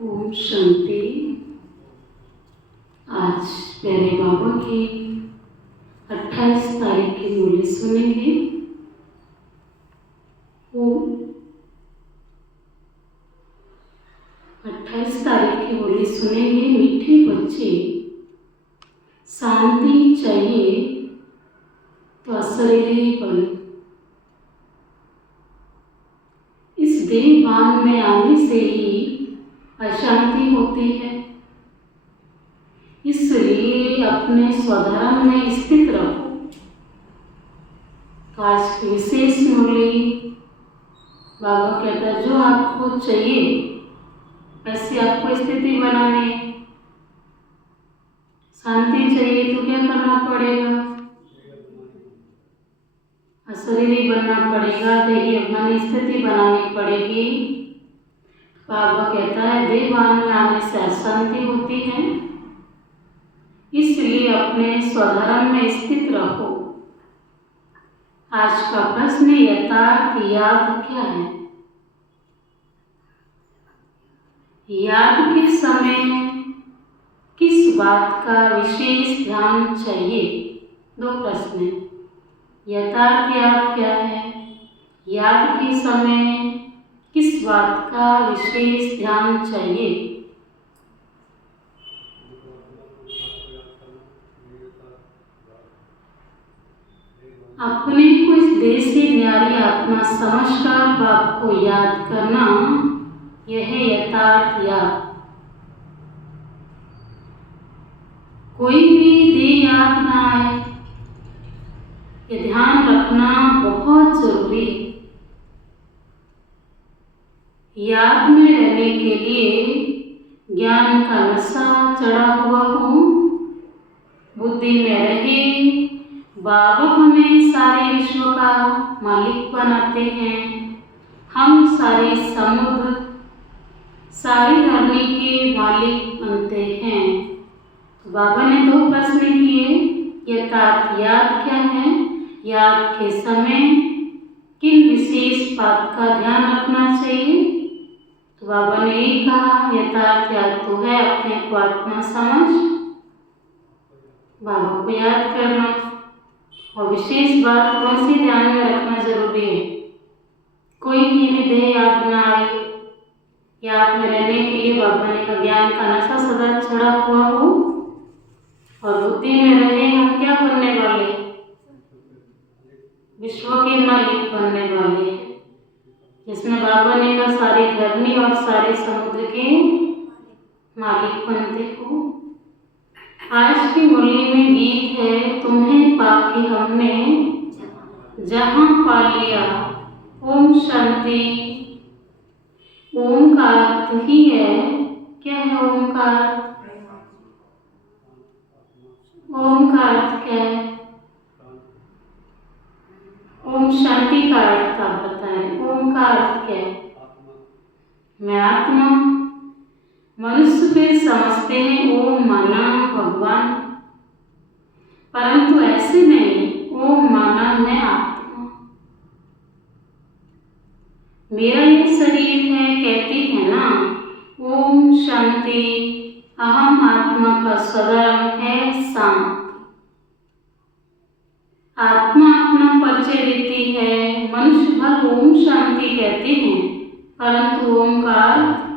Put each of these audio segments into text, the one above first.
ओम शांति। आज प्यारे बाबा की 28 तारीख की मुरली सुनेंगे। ओम 28 तारीख की मुरली सुनेंगे। मीठे बच्चे, शांति चाहिए तो अशरीरी बन। इस देह भान में आने से ही अशांति होती है, इसलिए अपने स्वधर्म में स्थित रहो। आज की विशेष मुरली बाबा कहता है, जो आपको चाहिए ऐसी आपको स्थिति बनानी है। शांति चाहिए तो क्या करना पड़ेगा? अशरीरी बनना पड़ेगा, देही अभिमानी स्थिति बनानी पड़ेगी। बाबा कहता है, देह भान में आने से अशांति होती है, इसलिए अपने स्वधर्म में स्थित रहो। आज का प्रश्न, यथार्थ याद क्या है? याद के समय किस बात का विशेष ध्यान चाहिए? दो प्रश्न हैं। यथार्थ याद क्या है? याद के समय किस बात का विशेष ध्यान चाहिए? अपने को इस देह से न्यारी आत्मा समझकर बाप को याद करना, यह है यथार्थ याद। कोई भी देह याद ना आए, ये ध्यान रखना बहुत जरूरी है। याद में रहने के लिए ज्ञान का नशा चढ़ा हुआ हो, बुद्धि में रहे। बाबा हमें सारे विश्व का मालिक बनाते हैं। हम सारे समुद्र, सारी धरती के मालिक बनते हैं। बाबा ने दो प्रश्न किए। यथार्थ याद क्या है? याद के समय किन विशेष बात का ध्यान रखना चाहिए? तो बाबा ने यही कहा, यथार्थ याद तो है अपने को आत्मा समझ बाबा को याद करना। और विशेष बात कौन सी ध्यान में रखना जरूरी है? कोई की भी देह याद ना आए। याद में रहने के लिए बाबा ने कहा, ज्ञान का नशा सदा चढ़ा हुआ हो और बुद्धि में रहे। हम क्या बनने वाले? विश्व के मालिक बनने वाले, जिसमें बाबा ने कहा सारी धरनी और सारे समुद्र के मालिक बनते हो। आज की मुरली में गीत है, तुम्हें पाके हमने जहां पा लिया। ओम शांति। ओम का अर्थ ही है, क्या है ओम का अर्थ? ओम का अर्थ क्या है? ओम शांति का अर्थ आप बताएं। ओम का अर्थ क्या है? मैं आत्मा। मनुष्य फिर समझते हैं ओम माना भगवान, परंतु ऐसे नहीं। ओम माना मैं आत्मा, मेरा ये शरीर है। कहती है ना ओम शांति। अहम आत्मा का स्वधर्म है शांत। आत्मा अपना परिचय देती है। मनुष्य भर ओम शांति कहते हैं, परंतु ओम का अर्थ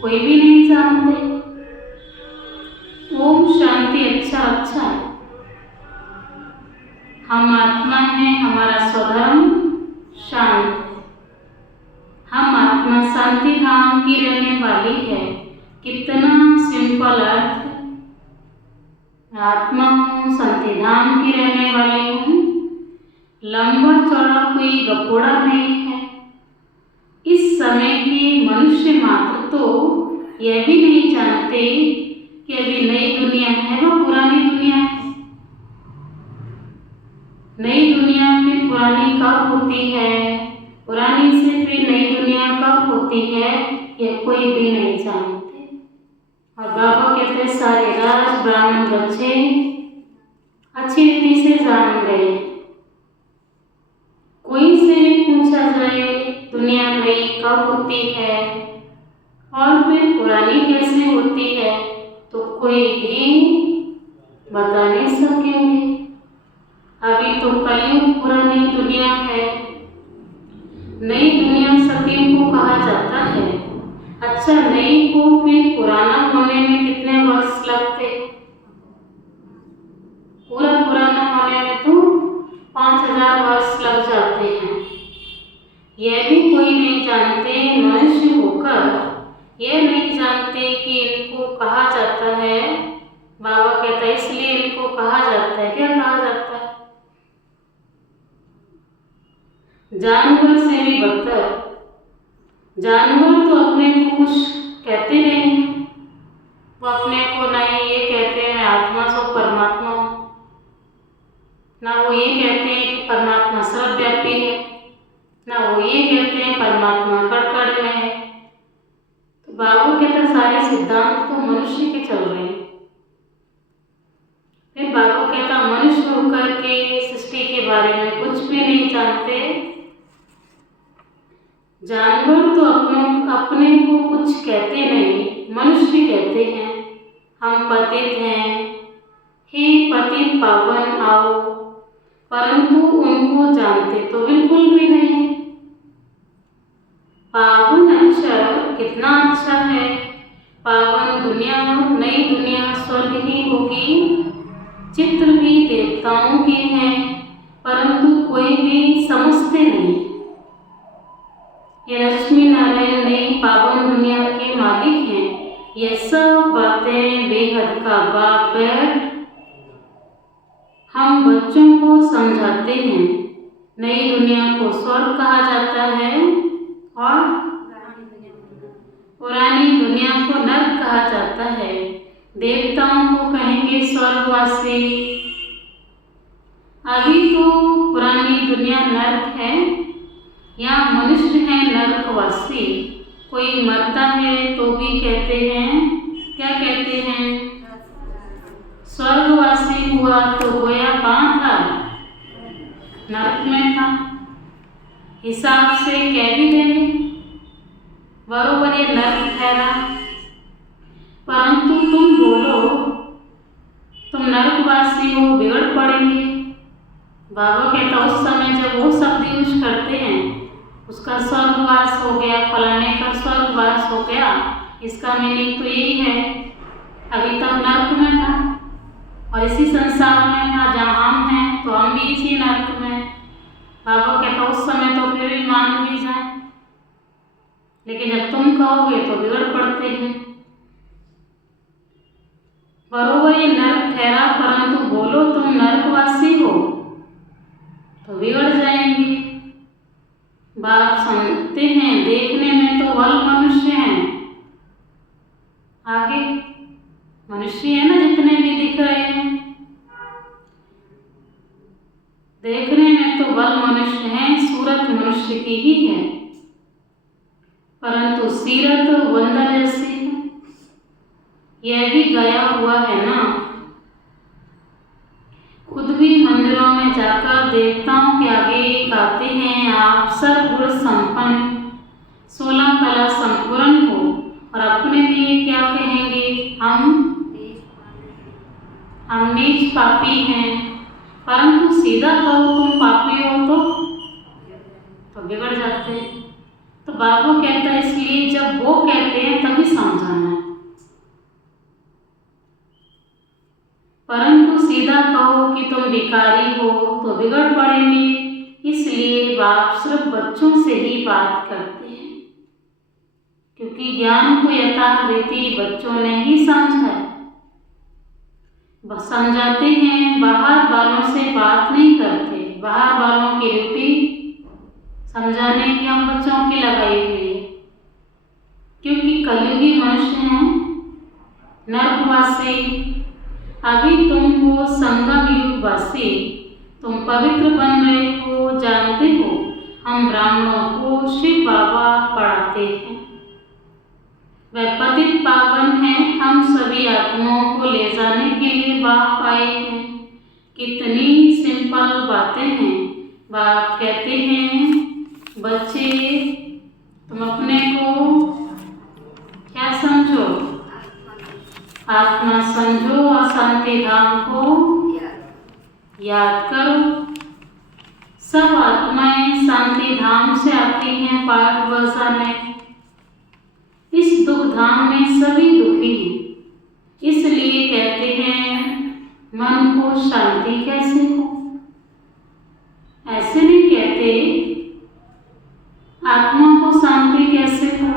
कोई भी नहीं जानते। ओम शांति अच्छा है। हम आत्मा हैं, हमारा स्वधर्म शांत है। हम आत्मा शांति धाम की रहने वाली है। कितना सिंपल अर्थ। आत्मा हूँ, शांति धाम की रहने वाली हूँ। लंबा चौड़ा कोई गपोड़ा नहीं है। इस समय के मनुष्य मात्र तो यह भी नहीं जानते कि अभी नई दुनिया है व पुरानी दुनिया है। नई दुनिया में पुरानी कब होती है, पुरानी से फिर नई दुनिया कब होती है, यह कोई भी नहीं जानते। और बाबा कहते हैं, सारे राज ब्राह्मण बच्चे अच्छी रीति से जान गए। कोई से भी पूछा जाए दुनिया नई कब होती है, और फिर पुरानी कैसे होती है तो कोई भी बता नहीं सकेंगे। अभी तो कलयुग पुरानी दुनिया है, नई दुनिया सतीम को कहा जाता है। अच्छा, नई को फिर पुराना होने में कितने वर्ष लगते? पूरा पुराना होने में तो 5000 वर्ष लग जाते हैं। यह भी कोई नहीं जानते, मनुष्य होकर यह नहीं जानते कि इनको कहा जाता है, बाबा कहता है इसलिए इनको कहा जाता है। क्या कहा जाता है? जानवर से भी बदतर। जानवर तो अपने को कुछ कहते नहीं हैं, वो अपने को ना ही ये कहते हैं मैं आत्मा सो परमात्मा हूँ, ना वो ये कहते हैं कि परमात्मा सर्वव्यापी है, ना वो ये कहते हैं परमात्मा कण कण में है। तो बाबू कहते सारे सिद्धांत तो मनुष्य के चल रहे हैं। फिर बाबू कहता मनुष्य होकर के सृष्टि के बारे में कुछ भी नहीं जानते। जानवर तो अपने को कुछ कहते नहीं, मनुष्य कहते हैं हम पतित हैं, हे पतित पावन आओ, परंतु उनको जानते तो बिल्कुल भी नहीं। पावन अक्षर कितना अच्छा है, पावन दुनिया, नई दुनिया स्वर्ग ही होगी। चित्र भी देवताओं के हैं, परंतु कोई भी समझते नहीं। ये लक्ष्मी नारायण नई पावन दुनिया के मालिक हैं। ये सब बातें बेहद का बाप बैठ हम बच्चों को समझाते हैं। नई दुनिया को स्वर्ग कहा जाता है और पुरानी दुनिया को नर्क कहा जाता है। देवताओं को कहेंगे स्वर्गवासी। अभी तो पुरानी दुनिया नर्क है, यहाँ मनुष्य है नरकवासी। कोई मरता है तो भी कहते हैं, क्या कहते हैं? स्वर्गवासी हुआ तो गोया कहाँ था? नरक में था। हिसाब से कह भी देंगे बरोबर ये नरक ठहरा। परंतु तुम बोलो तुम नरकवासी हो, बिगड़ पड़ेंगे। बाबा कहता उस समय जब वो शब्द यूज करते हैं उसका स्वर्गवास हो गया, फलाने का स्वर्गवास हो गया, इसका मीनिंग तो यही है अभी तक नरक में था और इसी संसार में था जहाँ हम हैं, तो हम भी इसी नरक में। बाबा कहता उस समय तो फिर भी मान भी जाए, लेकिन जब तुम कहोगे तो बिगड़ पड़ते हैं। बरोबर ये नरक ठहरा, परंतु बोलो तुम नरकवासी हो तो बिगड़ जाएंगे। बाप समझते हैं, देखने में तो वल मनुष्य हैं, आगे मनुष्य है ना जितने भी दिख रहे हैं, देखने में तो वल मनुष्य हैं, सूरत मनुष्य की ही है, परंतु सीरत बंदर जैसी है। यह भी गया हुआ है ना। खुद भी मंदिरों में जाकर देवताओं के आगे गाते हैं आप सर्वगुण संपन्न 16 कला संपूर्ण हो, और अपने लिए क्या कहेंगे? हम नीच पापी हैं। परंतु सीधा कहो तुम पापी हो तो बिगड़ जाते हैं। तो बाबू कहता है इसलिए जब वो कहते हैं तभी समझाना है, परंतु सीधा कहो कि तुम भिखारी हो तो बिगड़ पड़ेंगे। इसलिए बाप सिर्फ बच्चों से ही बात करते हैं, क्योंकि ज्ञान को यथारीति बच्चों ने ही समझा है। समझाते हैं, बाहर वालों से बात नहीं करते। बाहर वालों की ड्यूटी समझाने की हम बच्चों की लगाई हुई है, क्योंकि कलयुगी मनुष्य हैं नरकवासी। अभी तुम हो संगम युगवासी, तुम पवित्र बन रहे हो, जानते हो हम ब्राह्मणों को शिव बाबा पढ़ाते हैं। वह पतित पावन हैं, हम सभी आत्माओं को ले जाने के लिए बाप आए हैं। कितनी सिंपल बातें हैं। बाप कहते हैं बच्चे तुम अपने को आत्मा समझो और शांति धाम को याद करो। सब आत्माएं शांति धाम से आती हैं पाठ बसाने। इस दुख धाम में सभी दुखी हैं, इसलिए कहते हैं मन को शांति कैसे हो। ऐसे नहीं कहते आत्मा को शांति कैसे हो।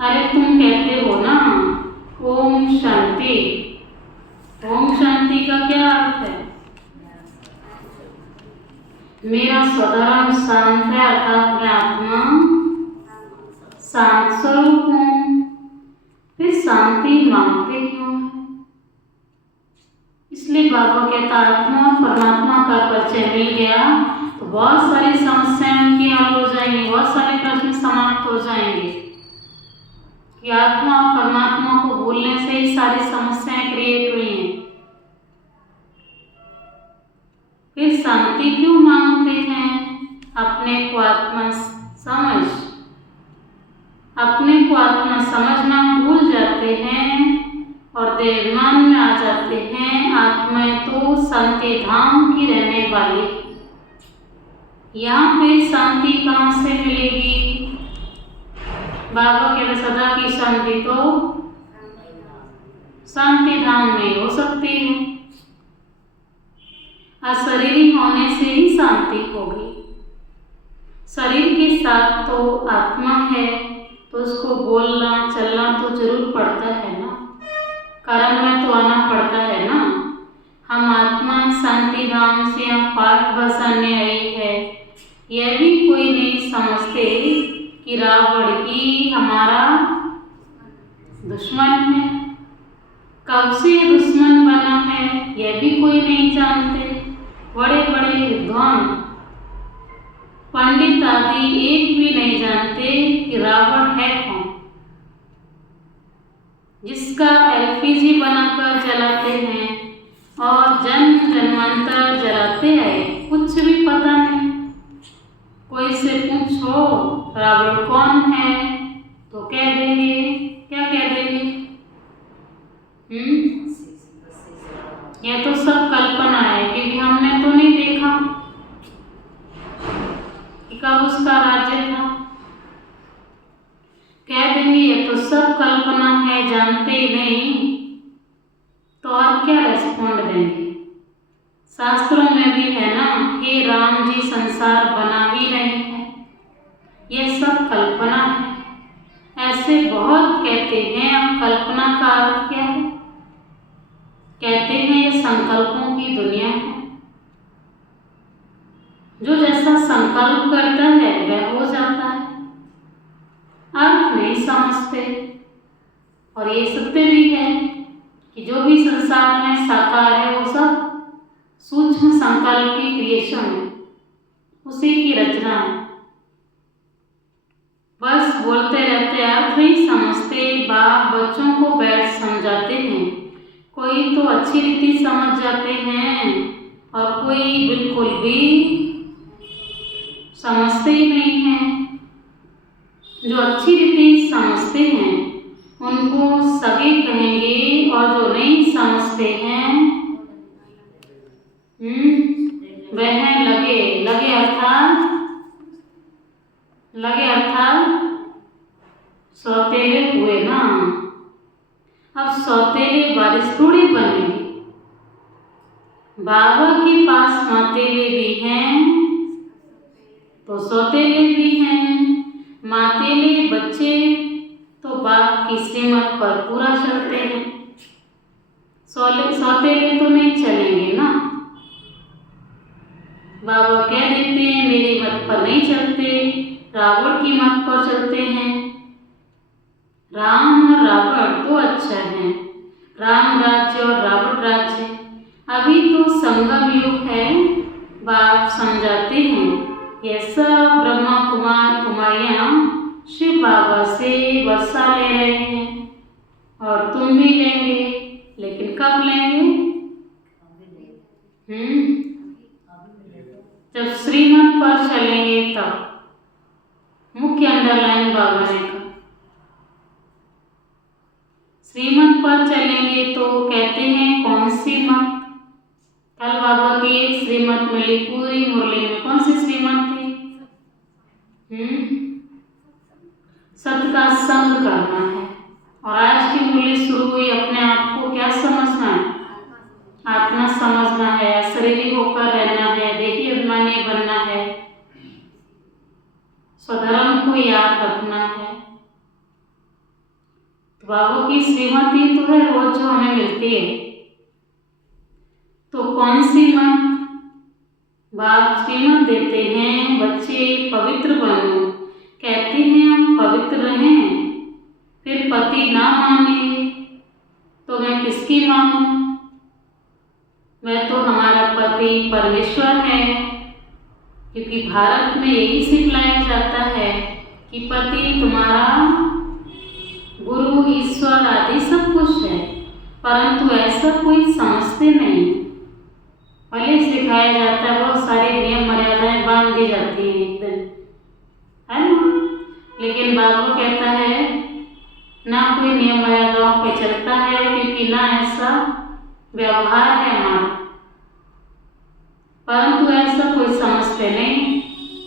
अरे तुम कहते हो ना ओम शांति। ओम शांति का क्या अर्थ है? मेरा स्वधर्म शांत है, अर्थात मैं आत्मा शांत स्वरूप हूँ। फिर शांति मांगते क्यों है? इसलिए बाबा कहता आत्मा और परमात्मा का परिचय मिल गया तो बहुत सारी समस्याएं की हल हो जाएंगी, बहुत सारे प्रश्न समाप्त हो जाएंगे। कि आत्मा और परमात्मा को भूलने से ही सारी समस्याएं क्रिएट हुई हैं। फिर शांति क्यों मांगते हैं? अपने को आत्मा समझ, अपने को आत्मा समझना भूल जाते हैं और देवान में आ जाते हैं। आत्माएं तो शांति धाम की रहने वाली, यहाँ पे शांति कहाँ से मिलेगी? बाबा कहते सदा की शांति तो शांति धाम में हो सकती है। अशरीरी होने से ही शांति होगी। शरीर के साथ तो आत्मा है तो उसको बोलना चलना तो जरूर पड़ता है ना, कर्म में तो आना पड़ता है ना। हम आत्मा शांति धाम से हम पाठ बसाने आई है, यह भी कोई नहीं समझते कि रावण ही हमारा दुश्मन है। कब से दुश्मन बना है यह भी कोई नहीं जानते। बड़े बड़े विद्वान पंडित आदि एक भी नहीं जानते कि रावण है कौन। जिसका एलपीजी बनाकर जलाते हैं और जन्म जन्मांतर जलाते आए, कुछ भी पता नहीं। कोई से पूछो रावण कौन है तो कह देंगे, क्या कह देंगे? यह तो सब कल्पना है क्योंकि हमने तो नहीं देखा कि कब उसका राज्य था। कह देंगे ये तो सब कल्पना है, जानते ही नहीं। तो और क्या रेस्पॉन्ड देंगे? शास्त्रों में भी है ना, हे राम जी संसार बना ही नहीं है, ये सब कल्पना है। ऐसे बहुत कहते हैं। अब कल्पना का अर्थ क्या है? कहते हैं ये संकल्पों की दुनिया है। जो जैसा संकल्प करता है वह हो जाता है। अर्थ नहीं समझते। और ये सत्य भी है कि जो भी संसार में साकार है वो सब सूक्ष्म संकल्प की क्रिएशन है, उसी की रचना है। बस बोलते रहते, अर्थ नहीं समझते। बाप बच्चों को बैठ समझाते हैं, कोई तो अच्छी रीति समझ जाते हैं और कोई बिल्कुल भी समझते ही नहीं हैं। जो अच्छी रीति समझते हैं उनको सगे कहेंगे और जो नहीं समझते हैं वह लगे अर्थात सौतेले हुए ना। अब सौतेले बारिश थोड़ी बनेगी। बाबा के पास मातेले भी हैं तो सौतेले भी हैं। मातेले बच्चे तो बाप की श्रीमत पर पूरा चलते हैं, सौतेले तो नहीं चलेंगे ना। बाबा कह देते हैं मेरी मत पर नहीं चलते, रावण की मत पर चलते हैं। राम और रावण तो अच्छा है, राम राज्य और रावण राज्य। अभी तो संगम युग है। बाप समझाते हैं ये सब ब्रह्मा कुमार कुमारियां शिव बाबा से वर्षा ले रहे हैं और तुम भी लेंगे, लेकिन कब लेंगे? जब श्रीमत पर चलेंगे तब। मुख्य अंडरलाइन बाबा ने कहा श्रीमत पर चलेंगे तो कहते हैं कौन सी मत। कल बाबा की एक श्रीमत मिली पूरी मुरली में, कौन सी श्रीमत थी? सत्य का संग करना है। और आज की मुरली शुरू हुई, अपने आप को क्या समझना है? आत्मा समझना है, शरीर होकर रहना है, देही अभिमानी बनना है, स्वधर्म को याद रखना है। तो बाबा की श्रीमती तो है रोज जो हमें मिलती है। तो कौन सी मत? बाप श्रीमत देते हैं, बच्चे पवित्र बनो। कहते हैं हम पवित्र रहें, फिर पति ना माने तो मैं किसकी मानूं? मैं तो हमारा पति परमेश्वर है, क्योंकि भारत में यही सिखलाया जाता है कि पति तुम्हारा गुरु, ईश्वर आदि सब कुछ है। परंतु ऐसा कोई समझते नहीं। भले सिखाया जाता है, बहुत सारी नियम मर्यादाएं बांध दी जाती हैं एकदम, है ना? लेकिन बाबा कहता है ना कोई नियम मर्यादाओं पे चलता है, क्योंकि ना ऐसा व्यवहार है हमारा। परंतु ऐसा कोई समझते नहीं।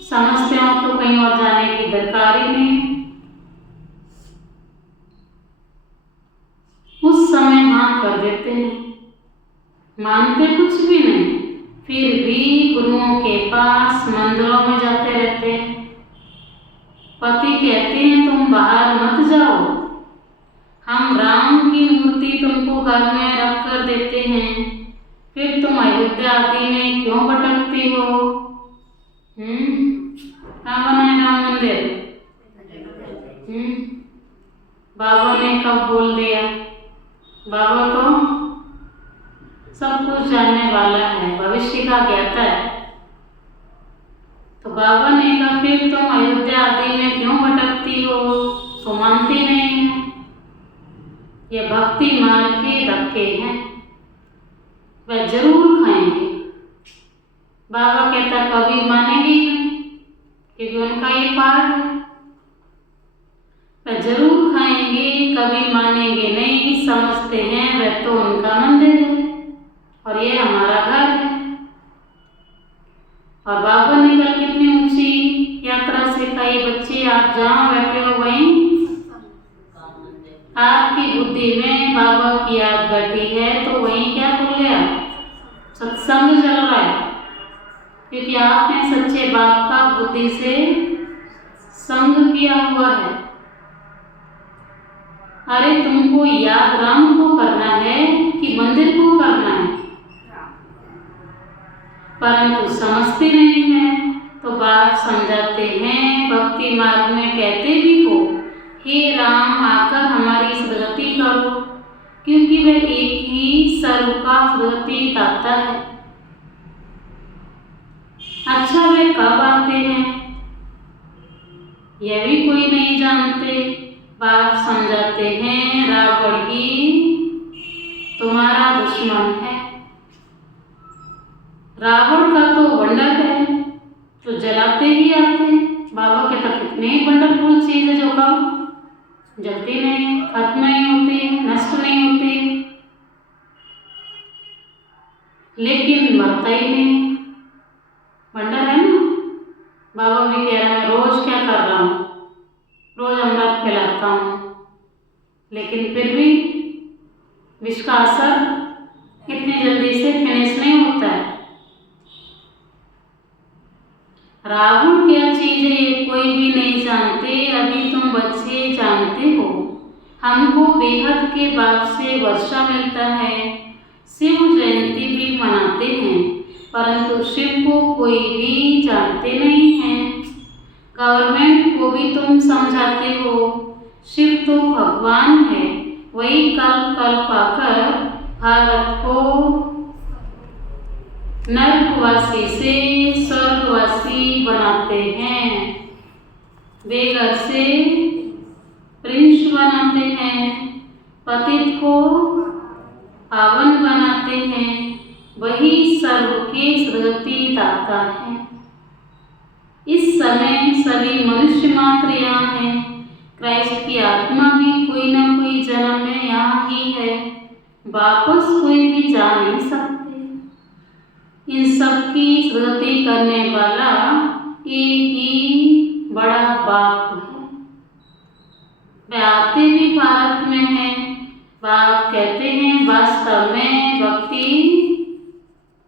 समझते हो तो कहीं और जाने की दरकार ही नहीं। उस समय हाँ कर देते हैं, मानते कुछ भी नहीं, फिर भी गुरुओं के पास मंदिरों में जाते रहते हैं। पति कहते हैं तुम बाहर मत जाओ, हम राम की मूर्ति तुमको घर में रख कर देते हैं, फिर तुम अयोध्या आदि में क्यों भटकती हो? कहाँ बना है राम मंदिर? बाबा ने कब बोल दिया? बाबा तो सब कुछ जानने वाला है, भविष्य का ज्ञाता है। तो बाबा ने कहा फिर तुम अयोध्या आदि में क्यों भटकती हो? तो मानती नहीं है। ये भक्ति मार्ग के धक्के हैं, वह जरूर खाएंगे। बाबा कहता कभी मानेंगे नहीं, क्योंकि उनका ये पाठ है। वह जरूर खाएंगे, कभी मानेंगे नहीं। समझते हैं वह तो उनका मंदिर है और ये हमारा घर है। और बाबा ने कल कितनी ऊंची यात्रा सिखाई, बच्चे आप जहाँ बैठे हो वहीं आपकी बुद्धि में बाबा की याद बैठी है, तो वहीं क्या खुल गया? सत्संग चल रहा है, क्योंकि आपने सच्चे बाप का बुद्धि से संग किया हुआ है। अरे तुमको याद राम को करना है कि मंदिर को करना है? परंतु समझते नहीं है। तो बाप समझाते हैं, भक्ति मार्ग में कहते भी हो हे राम आकर हमारी सदगति करो, क्योंकि वह एक ही सर्व का सदगति दाता है। अच्छा वे कब आते हैं यह भी कोई नहीं जानते। बाप समझाते हैं रावण ही तुम्हारा दुश्मन है। रावण का तो बंडल है, तो जलाते ही आते हैं। बाबा के तो कितने वंडरफुल चीज है जो कब जलती नहीं, खत्म नहीं होती, नष्ट नहीं होती, लेकिन मरता ही नहीं। वंडर है ना। बाबा भी कह रहा है रोज क्या कर रहा हूँ, रोज अमृत फैलाता हूँ, लेकिन फिर भी विष का असर इतनी जल्दी से फिनिश नहीं होता है। रावण क्या चीज है ये कोई भी नहीं जानते, अभी तुम बच्चे जानते हो। हमको बेहद के बाप से वर्षा मिलता है, शिव जयंती भी मनाते हैं, परंतु शिव को कोई भी जानते नहीं है। गवर्नमेंट को भी तुम समझाते हो, शिव तो भगवान है, वही कल पाकर भारत को नरकवासी से स्वर्गवासी बनाते हैं, बेघर से प्रिंस बनाते हैं, पतित को पावन बनाते हैं, वही सर्व के सदगति दाता है। इस समय सभी मनुष्य मात्र यहाँ हैं, क्राइस्ट की आत्मा भी कोई न कोई जन्म में यहाँ वापस कोई भी जा नहीं सकते। इन सब की सृष्टि करने वाला एक ही बड़ा बाप है। वे आते भी भारत में हैं। बाप कहते हैं वास्तव में भक्ति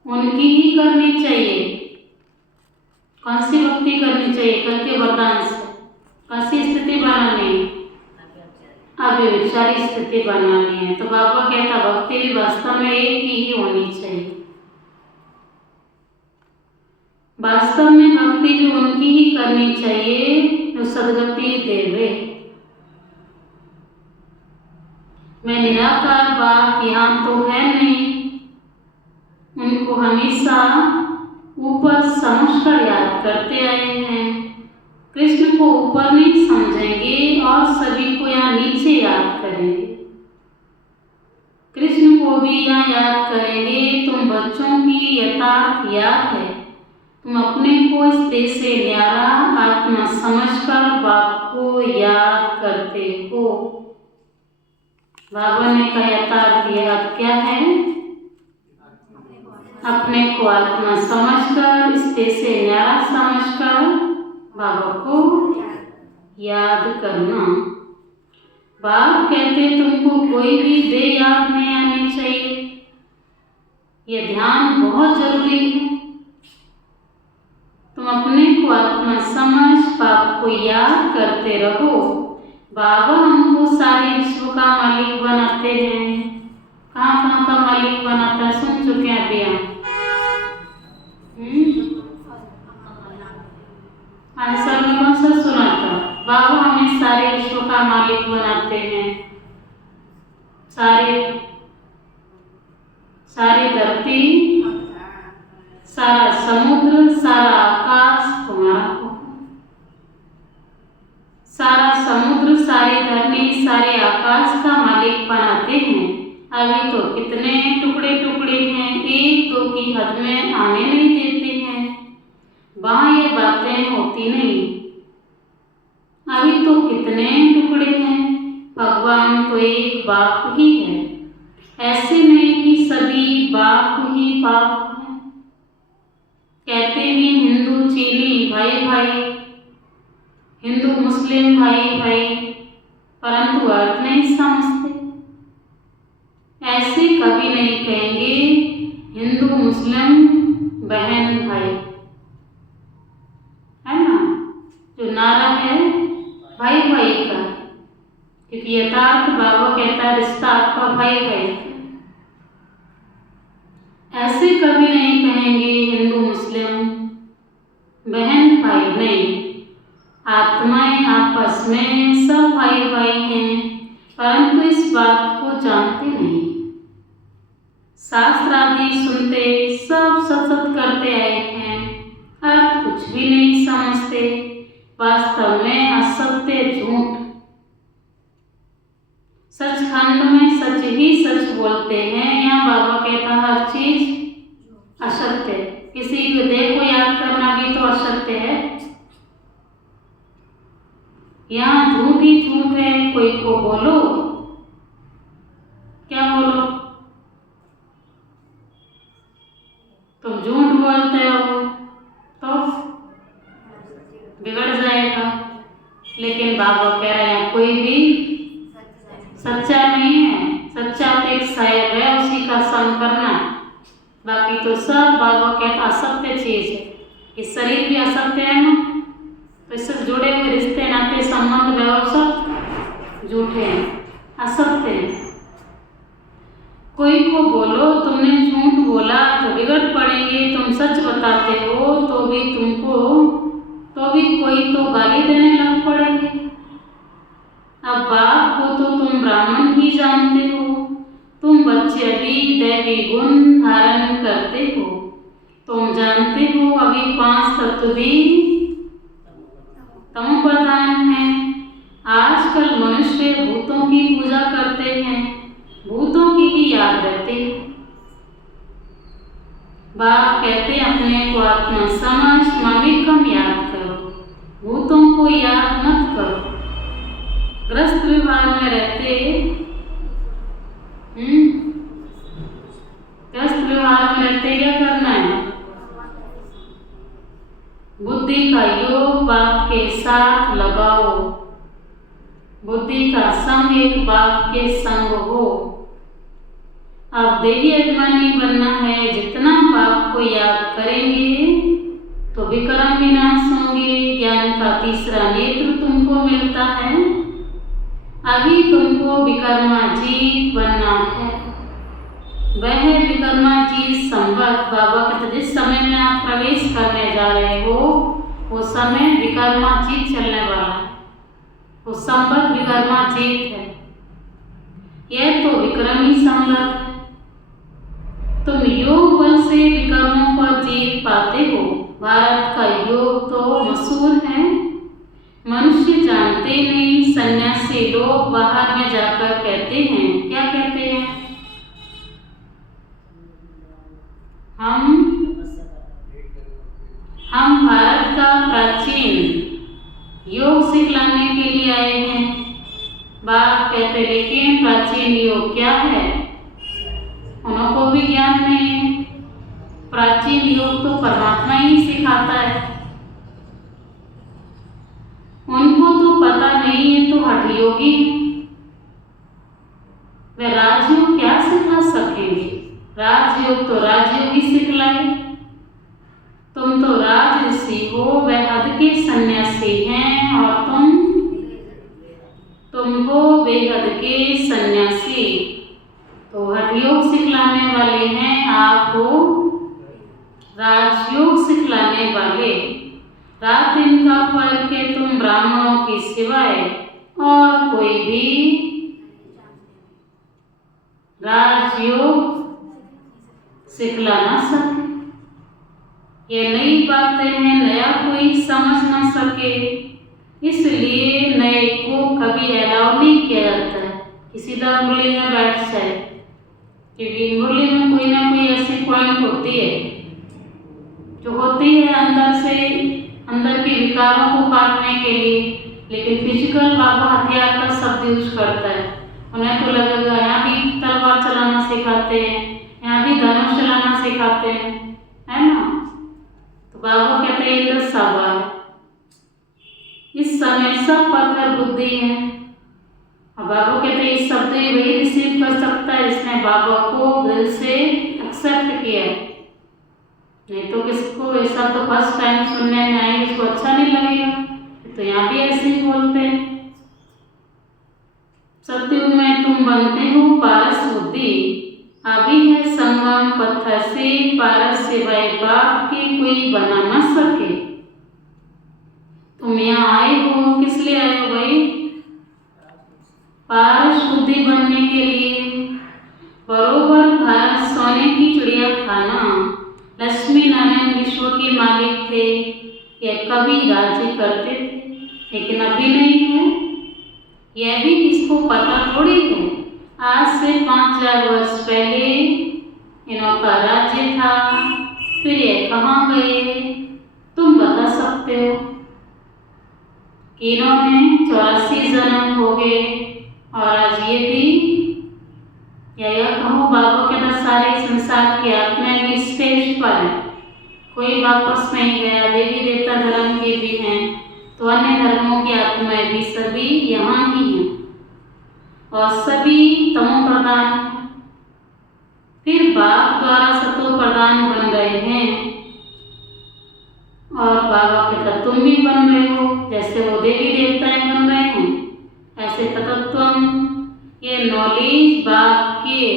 उनकी ही करनी चाहिए। कौन सी भक्ति करनी चाहिए? करके बताने से कौन सी स्थिति बनानी है? अव्यभिचारी स्थिति बनानी है। तो बाबा कहता भक्ति भी वास्तव में एक ही होनी चाहिए। वास्तव में भक्ति भी उनकी ही करनी चाहिए जो सदगति देवे। मैं निराकार बाप यहाँ तो है नहीं, उनको हमेशा ऊपर समझकर याद करते आए हैं। कृष्ण को ऊपर नहीं समझेंगे और सभी को यहाँ नीचे याद करेंगे। कृष्ण को भी यहाँ याद करेंगे। तुम बच्चों की यथार्थ याद है। तुम अपने को इस देश से न्यारा आत्मा समझकर बाप को याद करते हो। बाबा ने कहा यथार्थ याद क्या है? अपने को आत्मा समझकर, इस देश से न्यारा समझकर बाबा को याद करना। बाप कहते तुमको कोई भी दे याद नहीं आनी चाहिए। यह ध्यान बहुत जरूरी है। तुम अपने को आत्मा समझ बाप को याद करते रहो। बाबा हमको सारे विश्व का मालिक बनाते हैं। कहाँ कहाँ का मालिक बनाता है सुन चुके हैं अभी हम। आंसर में कौन सा सुना था? बाबा हमें सारे विश्व का मालिक बनाते हैं। सारी धरती, सारा समुद्र, सारा आकाश तुम्हारा हो। सारा समुद्र, सारी धरती, सारे आकाश का मालिक बनाते हैं। अभी तो कितने टुकड़े टुकड़े हैं, एक दो की हद में आने नहीं देते हैं। वहाँ ये बातें होती नहीं। अभी तो कितने टुकड़े हैं। भगवान तो एक बाप ही है। ऐसे नहीं कि सभी बाप ही बाप हैं। कहते भी हिंदू चीनी भाई भाई, हिंदू मुस्लिम भाई भाई, परंतु अर्थ नहीं समझते। ऐसे कभी नहीं कहेंगे हिंदू मुस्लिम बहन भाई, है ना? जो नारा है भाई भाई का, क्योंकि यथार्थ बाबा कहता है रिश्ता आपका भाई भाई। ऐसे कभी नहीं कहेंगे हिंदू मुस्लिम बहन भाई, नहीं। आत्माएं आपस में सब भाई भाई हैं, परंतु इस बात को जानते नहीं। शास्त्र आदि सुनते सब सत्सत करते आए हैं, अर्थ कुछ भी नहीं समझते। वास्तव में असत्य झूठ। सचखंड में सच ही सच बोलते हैं। यहाँ बाबा कहता हर चीज असत्य। किसी को देह को याद करना भी तो असत्य है। यहाँ झूठ ही झूठ है। कोई को बोलो, क्या बोलो? तुम झूठ बोलते हो तो बिगड़ जाएगा। लेकिन बाबा कह रहे हैं कोई भी सच्चा नहीं है। सच्चा तो एक साहेब है, उसी का संग करना है। बाकी तो सब बाबा कहता असत्य चीज है। इस शरीर भी असत्य है ना, तो इससे जुड़े हुए रिश्ते नाते संबंध व्यवहार सब झूठे हैं, असत्य हैं। कोई को बोलो तुमने झूठ बोला तो बिगड़ पड़ेंगे, तुम सच बताते हो तो भी कोई तो गाली देने लग पड़ेंगे। अब बाप को तो तुम ब्राह्मण ही जानते हो। तुम बच्चे अभी दैवी गुण धारण करते हो। तुम जानते हो अभी 5 तत्व भी तम प्रधान है। आजकल मनुष्य भूतों की पूजा करते हैं, भूतों की ही याद रहते हैं। बाप कहते अपने को आत्मा समझ, मामी कम याद करो, भूतों को याद मत करो। ग्रस्त विभाग में रहते साथ लगाओ। बुद्धि का संग एक बाप के संग हो। अब देही अभिमानी बनना है। जितना बाप को याद करेंगे तो विक्रम विनाश होंगे। ज्ञान का तीसरा नेत्र तुमको मिलता है। अभी तुमको विक्रमाजीत बनना है। वह विक्रमाजीत संवत बाबा कहते जिस समय में आप प्रवेश करने जा रहे हो वो समय विक्रमाजीत चलने वाला है। वो संवत विक्रमाजीत है। यह तो विक्रमी संवत है। तुम योग बल से विक्रमों पर जीत पाते हो। भारत का योग तो मशहूर है। मनुष्य जानते नहीं। सन्यासी लोग बाहर में जाकर कहते हैं, क्या कहते हैं? हम भारत का प्राचीन योग सिखलाने के लिए आए हैं। बाप कहते लेकिन प्राचीन योग क्या है? उनको भी ज्ञान नहीं है। प्राचीन योग तो परमात्मा ही सिखाता है। उनको तो पता नहीं है तो हठ योगी वे राजयोग क्या सिखला सकेंगे? राजयोग तो राजयोगी सिखलाए। तुम तो राज ऋषि हो। वह हद के सन्यासी हैं और तुम हो बेहद के सन्यासी। तो हठयोग सिखलाने वाले हैं। आप हो राजयोग सिखलाने वाले। रात दिन का फर्क है। तुम ब्राह्मणों के सिवाय और कोई भी राजयोग सिखला ना सके। ये नई बातें हैं। नया कोई समझ ना सके। इसलिए नए को कभी अलाउ नहीं किया जाता है कि सीधा मुरली में बैठ जाए। क्योंकि मुरली में कोई ना कोई ऐसी पॉइंट होती है जो होती है अंदर से, अंदर के विकारों को काटने के लिए। लेकिन फिजिकल बाबा हथियार का शब्द यूज करता है। उन्हें तो लगेगा यहाँ भी तलवार चलाना सिखाते हैं, यहाँ भी धनुष चलाना सिखाते हैं, है ना? तो बाबा कहते हैं इधर साबा है। इस समय सब पत्थर बुद्धि है। और बाबा कहते हैं इस शब्द वही रिसीव कर सकता है जिसने बाबा को दिल से एक्सेप्ट किया है। नहीं तो किसको ये शब्द फर्स्ट टाइम सुनने में आएंगे उसको अच्छा नहीं लगेगा। तो यहाँ भी ऐसे ही बोलते हैं। सतयुग में तुम बनते हो पारस बुद्धि। अभी है संगम पत्थर से। पारस सिवाय बाप के कोई बना न सके। तुम यहाँ आए हो किस लिए आए हो भाई? पारस बुद्धि बनने के लिए। बरोबर भारत सोने की चिड़िया खाना। लक्ष्मी नारायण विश्व के मालिक थे। यह कभी राज्य करते थे लेकिन अभी नहीं है। यह भी किसको पता थोड़ी है। आज से 5000 वर्ष पहले इनका राज्य था। फिर ये कहाँ गए तुम बता सकते हो? कि इन्होंने 84 जन्म हो गए और आज ये भी या कहो बाबा के अंदर सारे संसार की आत्माएं भी स्टेज पर है। कोई वापस नहीं गया। देवी देवता धर्म के भी हैं तो अन्य धर्मों की आत्माएं भी सभी यहाँ ही हैं और सभी तमो प्रधान हैं। फिर बाप द्वारा सतो प्रधान बन रहे हैं और बाबा के तत्व तुम भी बन रहे हो। जैसे वो देवी देवताएं बन रहे हैं ऐसे तत्वम। ये नॉलेज बाप के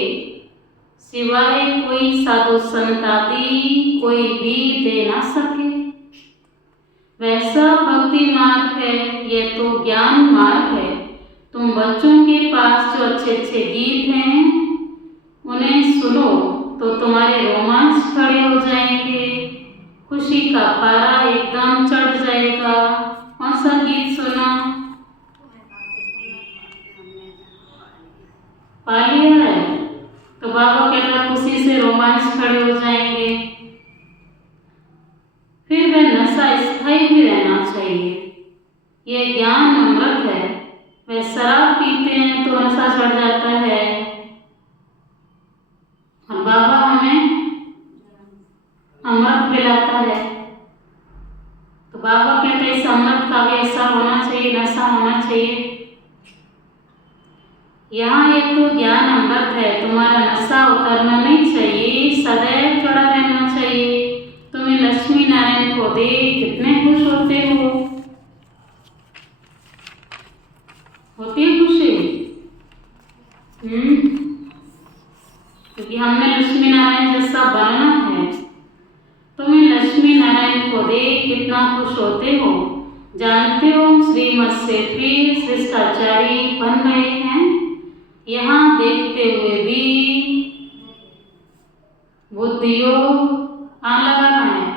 सिवाय कोई साधु संत आदि कोई भी दे ना सके। वैसा भक्ति मार्ग है। ये तो ज्ञान मार्ग है। तुम बच्चों के पास जो अच्छे अच्छे गीत हैं उन्हें सुनो तो तुम्हारे रोमांच खड़े हो जाएंगे। खुशी का पारा एकदम चढ़ जाएगा। कौन सा गीत सुना? पा लिया है तो बाबा कहता खुशी से रोमांच खड़े हो जाएंगे। फिर वह नशा स्थायी भी रहना चाहिए। यह ज्ञान अमृत है। वे शराब पीते हैं तो नशा चढ़ जाता है और बाबा हमें अमृत पिलाता है। तो बाबा कहते हैं इस अमृत का भी ऐसा चाहिए। यहाँ एक तो ज्ञान अमृत है, तुम्हारा नशा उतरना नहीं चाहिए, सदैव चढ़ा रहना चाहिए। तुम्हें लक्ष्मी नारायण को देख कितने खुश होते हो, होती है खुशी? क्योंकि हमने लक्ष्मी नारायण जैसा बनना है। तुम्हें लक्ष्मी नारायण को देख कितना खुश होते हो। जानते हो श्रीमत से फिर शिष्टाचारी बन रहे हैं। यहाँ देखते हुए भी बुद्धियोग लगाना है।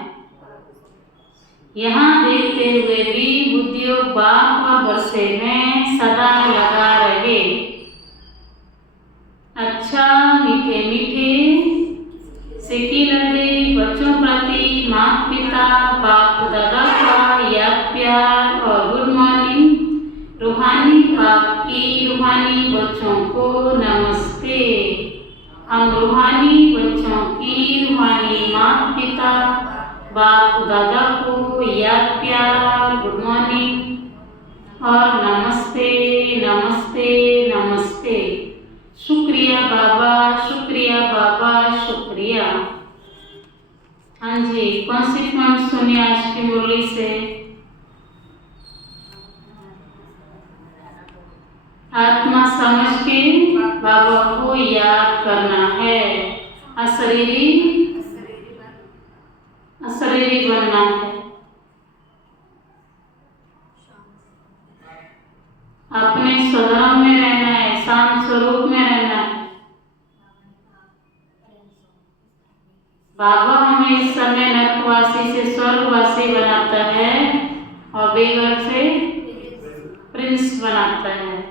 यहाँ देखते हुए भी बुद्धियोग बाप और वर्षे में सदा लगा रहे। अच्छा मीठे मीठे सिक्की लगे बच्चों प्रति माता पिता बाप दादा का याद प्यार और गुड मॉर्निंग। रूहानी बाप की रूहानी बच्चों को नमस्ते। हम रूहानी बच्चों की रूहानी माता पिता बाप दादा को याद प्यार गुड मॉर्निंग और नमस्ते नमस्ते नमस्ते। शुक्रिया बाबा, शुक्रिया बाबा, शुक्रिया। हाँ जी, कौन सी पॉइंट सुनिए आज की मुरली से? आत्मा समझ के बाबा को याद करना है। अशरीरी बनना है। अपने स्वधर्म में रहना है, शांत स्वरूप में रहना है। बाबा हमें इस समय नरकवासी से स्वर्गवासी बनाता है और बेघर से प्रिंस बनाता है।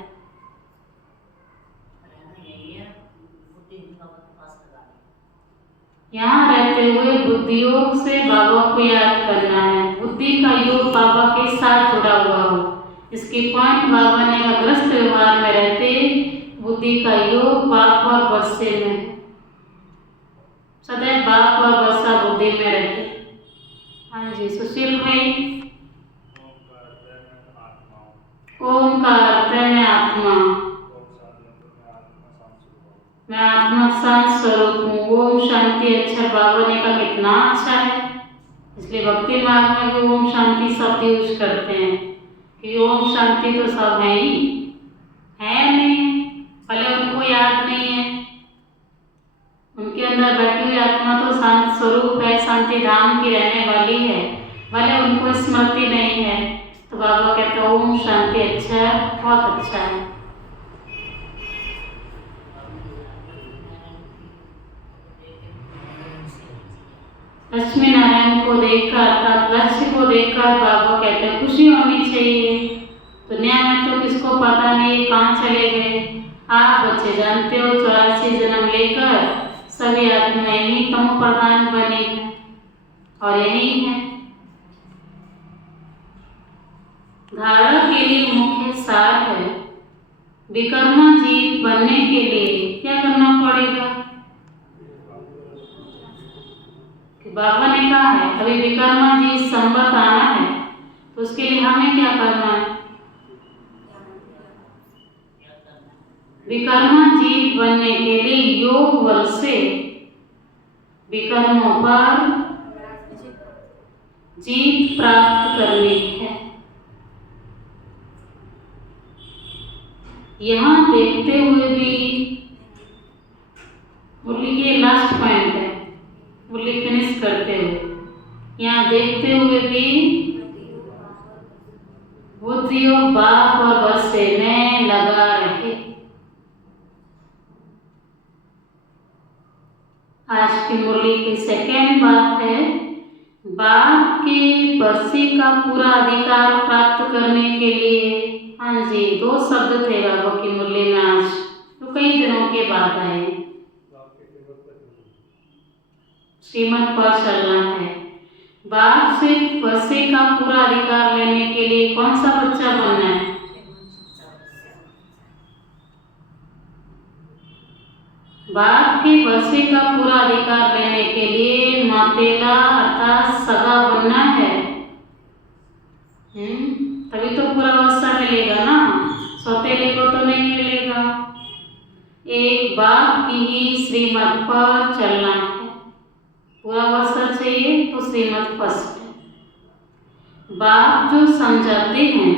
यहाँ रहते हुए बुद्धि योग से बाबा को याद करना है। बुद्धि का योग बाबा के साथ जुड़ा हुआ हो। इसकी पॉइंट बाबा ने अग्रस्त व्यवहार में रहते बुद्धि का योग बाप और वर्षे में, सदैव बाप और वर्षा बुद्धि में रहते। हाँ जी सुशील भाई। ओम का अर्थ है मैं आत्मा, मैं आत्मा शांत स्वरूप हूँ। ओम शांति अक्षर बाबा ने कहा कितना अच्छा है, इसलिए भक्ति मार्ग में भी ओम शांति शब्द यूज करते हैं कि ओम शांति तो सब है ही है नहीं, भले उनको याद नहीं है। उनके अंदर बैठी हुई आत्मा तो शांत स्वरूप है, शांति धाम की रहने वाली है, भले उनको स्मृति नहीं है। तो बाबा कहते हैं ओम शांति अच्छा है, बहुत अच्छा है। लक्ष्मी नारायण को देखकर अर्थात लक्ष्य को देखकर बाबा कहते हैं खुशी होनी चाहिए। दुनिया में तो किसको पता नहीं कहाँ चले गए। आप बच्चे जानते हो 84 जन्म लेकर सभी आत्माएं यही तमो प्रधान बनी है और यही है। धारणा के लिए मुख्य सार है विकर्मा जीव बनने के लिए क्या करना पड़ेगा? बाबा ने कहा है अभी विकर्मा जी संबत आना है, तो उसके लिए हमें क्या करना है? विकर्मा जीव बनने के लिए योग बल से विकर्मों पर जीत प्राप्त करनी है। यहाँ देखते हुए भी मुरली के लास्ट पॉइंट है, मुरली फिनिश करते हुए यहाँ देखते हुए भी बुद्धि योग बाप और वर्षे में लगा रहे। आज की मुरली की सेकेंड बात है बाप के वर्षे का पूरा अधिकार प्राप्त करने के लिए। हाँ जी 2 शब्द थे बाबा की मुरली में आज, तो कई दिनों के बाद आए। श्रीमत पर चलना है। बाप से वर्षे का पूरा अधिकार लेने के लिए कौन सा बच्चा बनना है? बाप के वर्षे का पूरा अधिकार लेने के लिए मातेला अर्थात सगा बनना है। तभी तो पूरा वर्षा मिलेगा ना। एक बाप की ही श्रीमत पर चलना है। पूरा वर्षा चाहिए तो श्रीमत फर्स्ट है। बाप जो समझाते हैं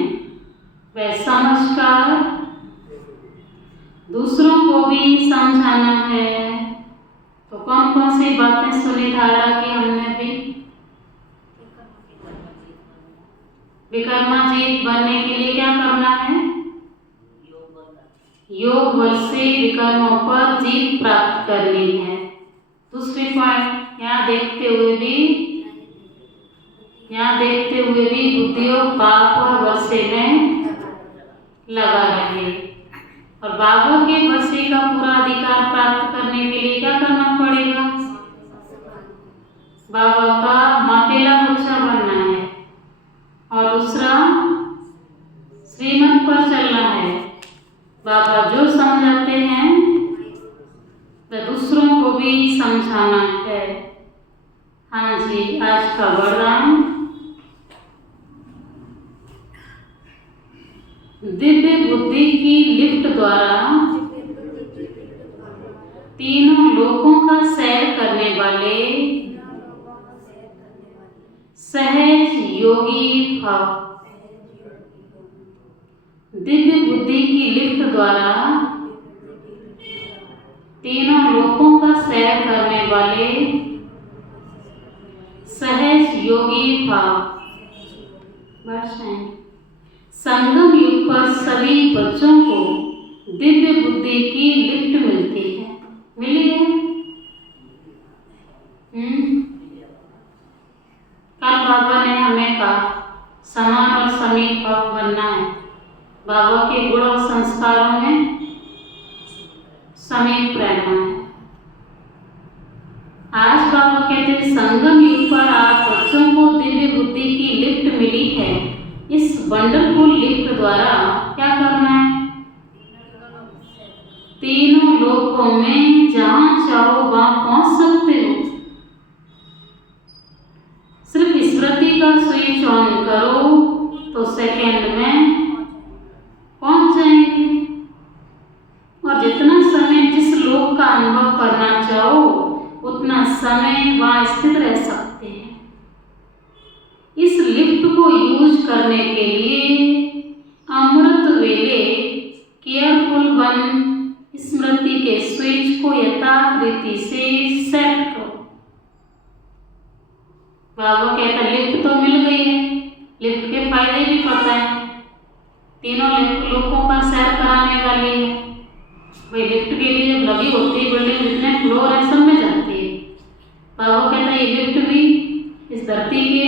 वह समझकर दूसरों को भी समझाना है। तो कौन कौन सी बातें सुनी धारणा की हमने भी? विकर्माजीत बनने के लिए क्या करना है? योग बल से विकर्मों पर जीत प्राप्त करनी है। दूसरी पॉइंट यहाँ देखते हुए भी बुद्धियोग पाप और वर्षे में लगा रहे। और बाबा के वर्षे का पूरा अधिकार प्राप्त करने के लिए क्या करना पड़ेगा? बाबा का मातेला बच्चा बनना है। और दूसरा श्रीमत पर चलना है। बाबा जो समझाते हैं वह दूसरों को भी समझाना है। हाँ जी, आज का वरदान दिव्य बुद्धि की लिफ्ट द्वारा तीनों लोकों का सैर करने वाले सहज योगी भव। दिव्य बुद्धि की लिफ्ट द्वारा तीनों लोकों का सैर करने वाले सहज योगी भाव। संगम युग पर सभी बच्चों को दिव्य बुद्धि की लिफ्ट मिलती है। मिली है? कल बाबा ने हमें कहा समान और समीप भाव बनना है। बाबा के गुण और संस्कारों में समीप रहना है। आज बाबा कहते हैं संगम युग पर आप बच्चों को दिव्य बुद्धि की लिफ्ट मिली है। इस वंडरफुल लिफ्ट द्वारा क्या करना है? तीनों लोकों में जहां चाहो वहां पहुंच सकते हो। सिर्फ स्मृति का स्विच ऑन करो तो सेकंड में पहुंच जाएंगे। और जितना समय जिस लोक का अनुभव करना चाहो उतना समय वहां स्थित रह सकते हैं। इस लिफ्ट को यूज करने के लिए अमृत वेले केयरफुल बन स्मृति के स्विच को यथारीति से सेट करो। बाबा कहता लिफ्ट तो मिल गई है, लिफ्ट के फायदे भी पता है। तीनों लोगों का सैर कराने वाली है। भाई लिफ्ट के लिए जब लगी होती है बिल्डिंग जितने फ्लोर है सब में जाती है। बाबा कहता है ये लिफ्ट भी इस धरती के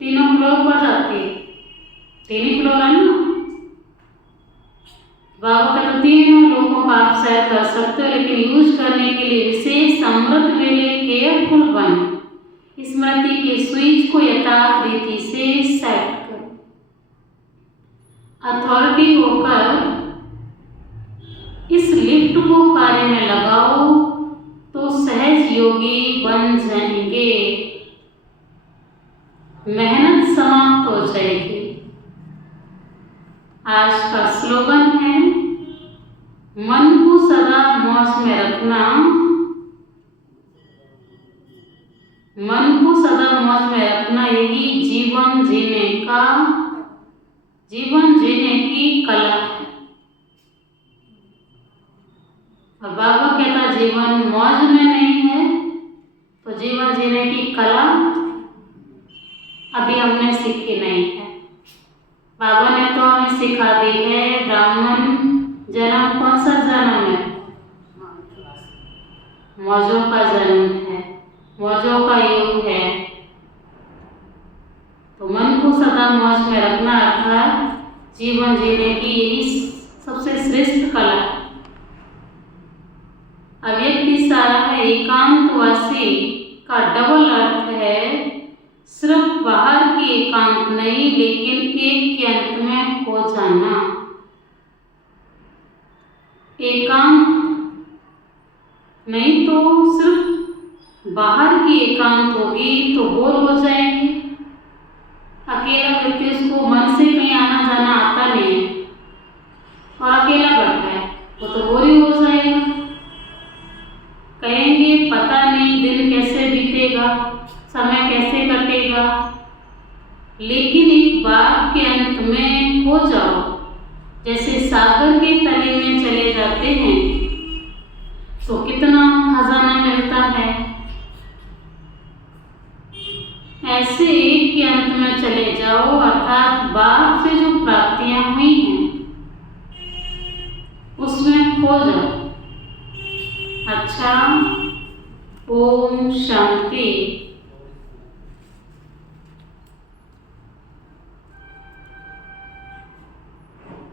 तीनों फ्लोर पर जाती है। तीन ही फ्लोर है ना। बाबा कहता तीनों लोगों का आप सैर कर सकते हो, लेकिन यूज करने के लिए विशेष अमृत वेले केयरफुल बन स्मृति के स्विच को यथारीति से सेट करो। अथॉरिटी होकर इस लिफ्ट को कार्य में लगाओ तो सहज योगी बन जाएंगे। मेहनत समाप्त हो जाएगी। आज का स्लोगन है मन को सदा मौज में रखना। मन को सदा मौज में रखना यही जीवन जीने की कला है। और बाबा कहता जीवन मौज में नहीं है तो जीवन जीने की कला अभी हमने सीखी नहीं है। बाबा ने तो हमें सिखा दी है ब्राह्मण जन्म कौन सा जन्म है? मौजों का जन्म है, मौजों का युग है। तो मन को सदा मौज में रखना अर्थात जीवन जीने की यही सबसे श्रेष्ठ कला है। अव्यक्ति सारा है एकांतवासी का डबल अर्थ है सिर्फ बाहर की एकांत नहीं लेकिन एक के अंत में खो जाना। एकांत नहीं तो सिर्फ बाहर की एकांत होगी तो बोर हो जाएगी। अकेला व्यक्ति उसको मन से कहीं आना जाना आता नहीं है और अकेला बैठा है वो तो बोरिंग हो जाएगा। कहेंगे पता नहीं दिन कैसे बीतेगा, समय कैसे कटेगा। लेकिन एक बात के अंत में हो जाओ, जैसे सागर के तले में चले जाते हैं तो कितना खजाना मिलता है। ऐसे एक के अंत में चले जाओ, अर्थात बाप से जो प्राप्तियां हुई हैं उसमें खो जाओ। अच्छा, ओम शांति।